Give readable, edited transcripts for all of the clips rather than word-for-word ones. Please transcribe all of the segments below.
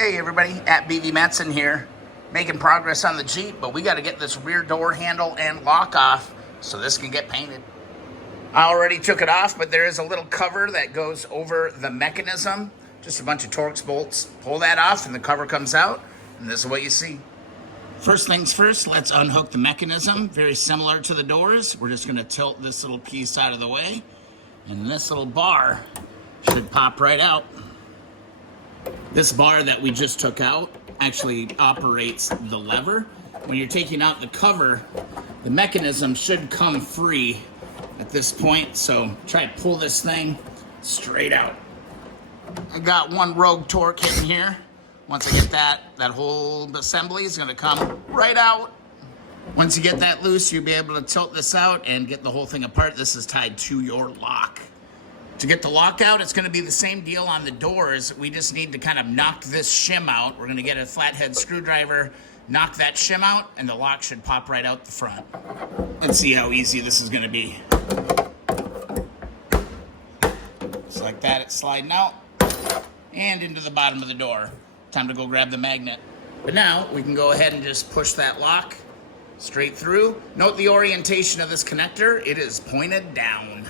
Hey everybody, at BV Metzen here, making progress on the Jeep, but we got to get this rear door handle and lock off so this can get painted. I already took it off, but there is a little cover that goes over the mechanism, just a bunch of Torx bolts. Pull that off and the cover comes out, and this is what you see. First things first, let's unhook the mechanism. Very similar to the doors. We're just going to tilt this little piece out of the way, and this little bar should pop right out. This bar that we just took out actually operates the lever. When you're taking out the cover, the mechanism should come free at this point, so try to pull this thing straight out. I got one rogue torque hitting here. Once I get that whole assembly is gonna come right out. Once you get that loose, you'll be able to tilt this out and get the whole thing apart. This is tied to your lock. To get the lock out, it's gonna be the same deal on the doors. We just need to kind of knock this shim out. We're gonna get a flathead screwdriver, knock that shim out, and the lock should pop right out the front. Let's see how easy this is gonna be. Just like that, it's sliding out and into the bottom of the door. Time to go grab the magnet. But now we can go ahead and just push that lock straight through. Note the orientation of this connector. It is pointed down.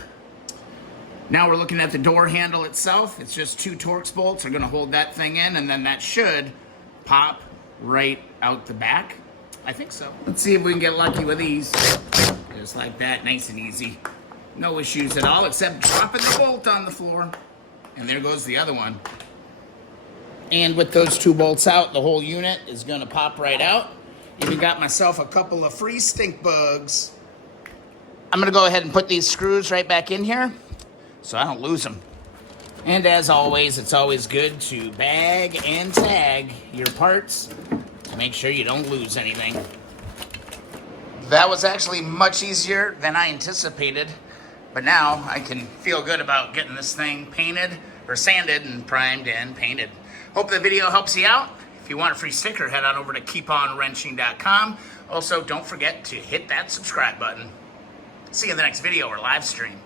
Now we're looking at the door handle itself. It's just 2 Torx bolts are gonna hold that thing in, and then that should pop right out the back. I think so. Let's see if we can get lucky with these. Just like that, nice and easy. No issues at all, except dropping the bolt on the floor. And there goes the other one. And with those 2 bolts out, the whole unit is gonna pop right out. Even got myself a couple of free stink bugs. I'm gonna go ahead and put these screws right back in here so I don't lose them. And as always, it's always good to bag and tag your parts to make sure you don't lose anything. That was actually much easier than I anticipated, but now I can feel good about getting this thing painted or sanded and primed and painted. Hope the video helps you out. If you want a free sticker, head on over to keeponwrenching.com. Also, don't forget to hit that subscribe button. See you in the next video or live stream.